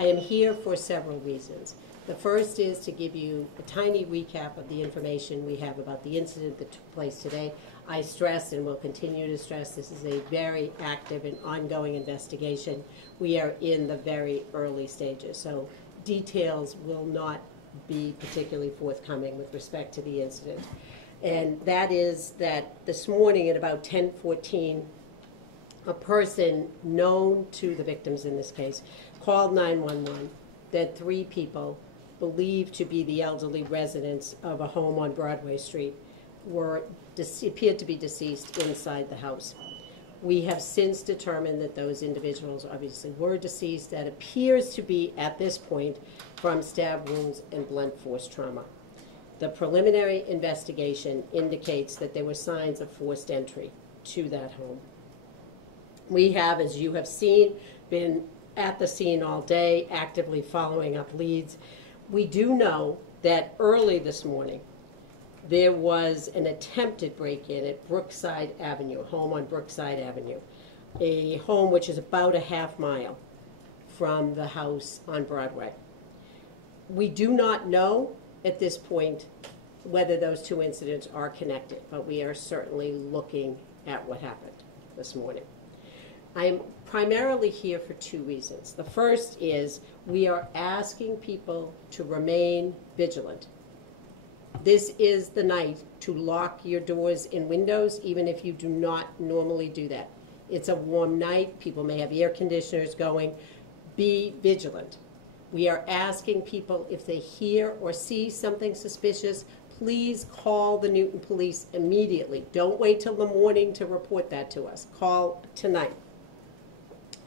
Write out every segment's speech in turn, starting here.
I am here for several reasons. The first is to give you a tiny recap of the information we have about the incident that took place today. I stress and will continue to stress this is a very active and ongoing investigation. We are in the very early stages, so details will not be particularly forthcoming with respect to the incident. And that is that this morning at about 10:14, a person known to the victims in this case called 911 that 3 people believed to be the elderly residents of a home on Broadway Street appeared to be deceased inside the house. We have since determined that those individuals obviously were deceased. That appears to be, at this point, from stab wounds and blunt force trauma. The preliminary investigation indicates that there were signs of forced entry to that home. We have, as you have seen, been at the scene all day, actively following up leads. We do know that early this morning, there was an attempted break-in at Brookside Avenue, a home on Brookside Avenue, a home which is about a half mile from the house on Broadway. We do not know at this point whether those 2 incidents are connected, but we are certainly looking at what happened this morning. I am primarily here for 2 reasons. The first is we are asking people to remain vigilant. This is the night to lock your doors and windows, even if you do not normally do that. It's a warm night. People may have air conditioners going. Be vigilant. We are asking people, if they hear or see something suspicious, please call the Newton Police immediately. Don't wait till the morning to report that to us. Call tonight.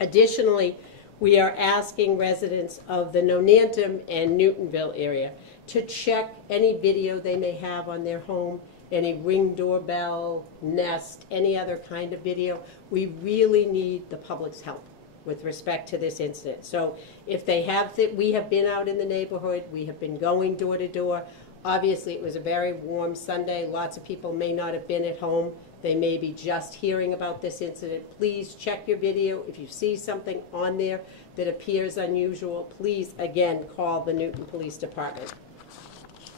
Additionally, we are asking residents of the Nonantum and Newtonville area to check any video they may have on their home, any Ring doorbell, Nest, any other kind of video. We really need the public's help with respect to this incident. So if they have, we have been out in the neighborhood, we have been going door to door. Obviously, it was a very warm Sunday. Lots of people may not have been at home. They may be just hearing about this incident. Please check your video. If you see something on there that appears unusual, please, again, call the Newton Police Department.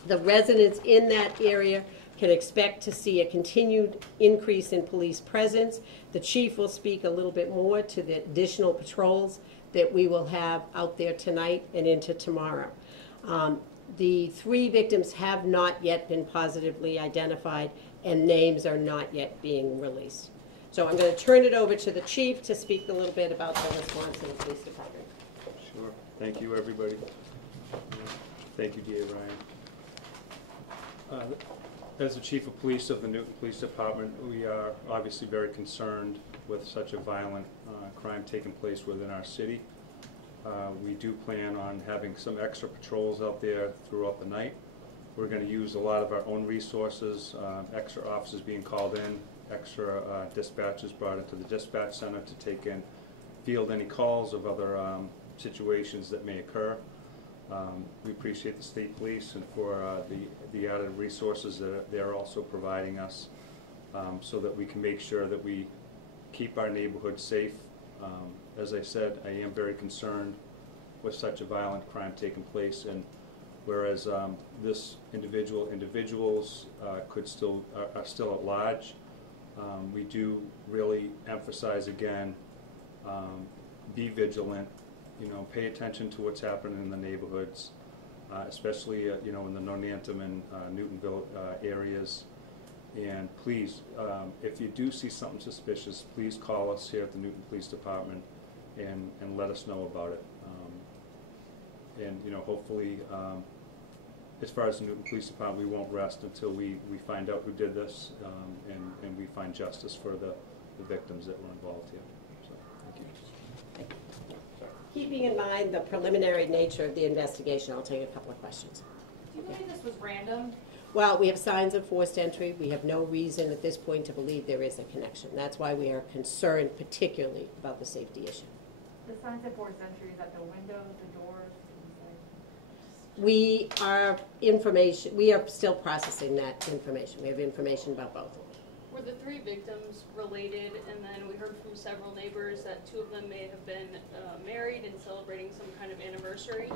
The residents in that area can expect to see a continued increase in police presence. The chief will speak a little bit more to the additional patrols that we will have out there tonight and into tomorrow. The 3 victims have not yet been positively identified, and names are not yet being released. So I'm going to turn it over to the chief to speak a little bit about the response in the police department. Sure. Thank you, everybody. Thank you, D.A. Ryan. As the chief of police of the Newton Police Department, we are obviously very concerned with such a violent crime taking place within our city. We do plan on having some extra patrols out there throughout the night. We're going to use a lot of our own resources, extra officers being called in, extra dispatchers brought into the dispatch center to field any calls of other situations that may occur. We appreciate the state police and for the added resources that they're also providing us so that we can make sure that we keep our neighborhood safe. As I said, I am very concerned with such a violent crime taking place, and whereas this individuals are still at large, we do really emphasize again, be vigilant. You know, pay attention to what's happening in the neighborhoods, especially you know, in the Nonantum and Newtonville areas. And please, if you do see something suspicious, please call us here at the Newton Police Department and let us know about it. And you know, hopefully, as far as the Newton Police Department, we won't rest until we find out who did this and we find justice for the victims that were involved here. So, thank you. Keeping in mind the preliminary nature of the investigation, I'll take a couple of questions. Do you believe this was random? Well, we have signs of forced entry. We have no reason at this point to believe there is a connection. That's why we are concerned particularly about the safety issue. The signs of forced entry, is that the windows, the doors? We are still processing that information. We have information about both. Were the 3 victims related? And then we heard from several neighbors that 2 of them may have been married and celebrating some kind of anniversary.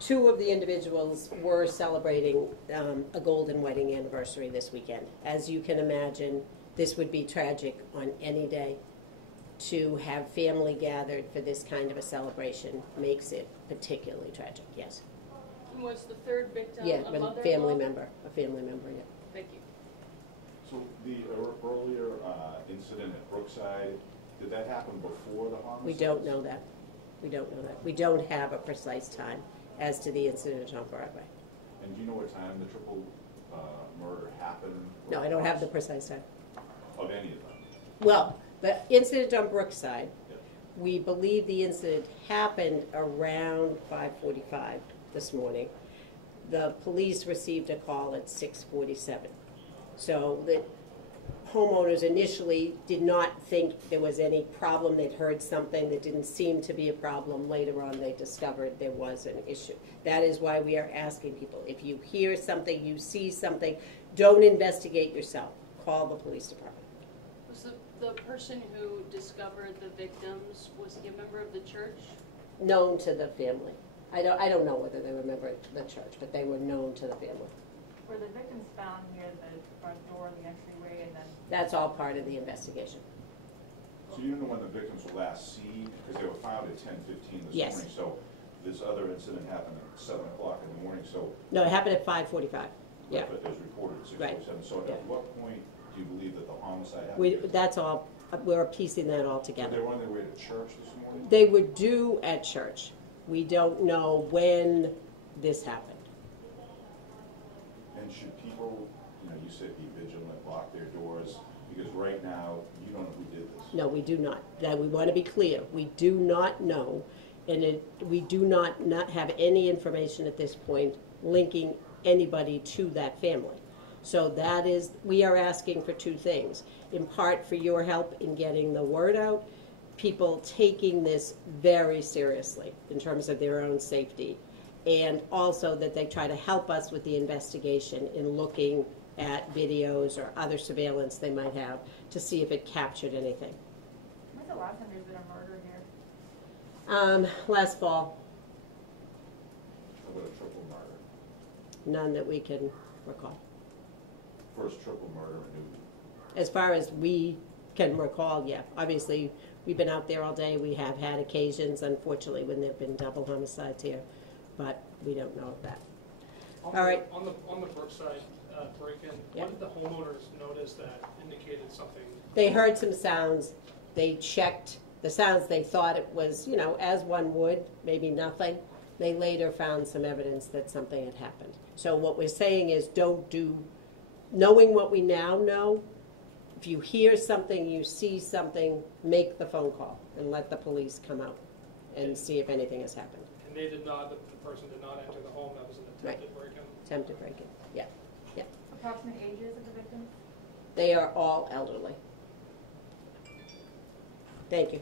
2 of the individuals were celebrating a golden wedding anniversary this weekend. As you can imagine, this would be tragic on any day. To have family gathered for this kind of a celebration makes it particularly tragic, yes. And was the 3rd victim Yeah, a but mother-in-law? a family member, yeah. Thank you. So the earlier incident at Brookside, did that happen before the homicide? We don't know that. We don't know that. We don't have a precise time as to the incident on Broadway. And do you know what time the triple murder happened? No, I don't have the precise time. Of any of them? Well, the incident on Brookside, Yes. we believe the incident happened around 5:45 this morning. The police received a call at 6:47. So the homeowners initially did not think there was any problem. They'd heard something that didn't seem to be a problem. Later on, they discovered there was an issue. That is why we are asking people, if you hear something, you see something, don't investigate yourself. Call the police department. Was the person who discovered the victims, was he a member of the church? Known to the family. I don't know whether they were a member of the church, but they were known to the family. Were the victims found near the front door, the entryway, and then? That's all part of the investigation. So you don't know when the victims were last seen? Because they were found at 10:15 this Yes. morning. So this other incident happened at 7 o'clock in the morning, so. No, it happened at 5:45. Yeah. But it was reported at Right. 6:07. So Yeah. at what point do you believe that the homicide happened? That's all, we're piecing that all So together. they were on their way to church this morning? They were due at church. We don't know when this happened. And should people, you said be vigilant, lock their doors, because right now, you don't know who did this. No, we do not. That we want to be clear. We do not know, and we do not have any information at this point linking anybody to that family. So that is, we are asking for 2 things. In part for your help in getting the word out, people taking this very seriously in terms of their own safety, and also that they try to help us with the investigation in looking at videos or other surveillance they might have to see if it captured anything. When's the last time there's been a murder here? Last fall, How about a triple murder? none that we can recall. First triple murder in Newton. As far as we can recall, yeah. Obviously, we've been out there all day. We have had occasions, unfortunately, when there have been double homicides here, but we don't know of that. All right. On the Brookside break-in, Yeah. what did the homeowners notice that indicated something? They heard some sounds. They checked the sounds. They thought it was, as one would, maybe nothing. They later found some evidence that something had happened. So what we're saying is knowing what we now know, if you hear something, you see something, make the phone call and let the police come out and see if anything has happened. And they did not, the person did not enter the home, that was an attempted break-in? Attempted break-in, yeah. Approximate ages of the victims? They are all elderly. Thank you.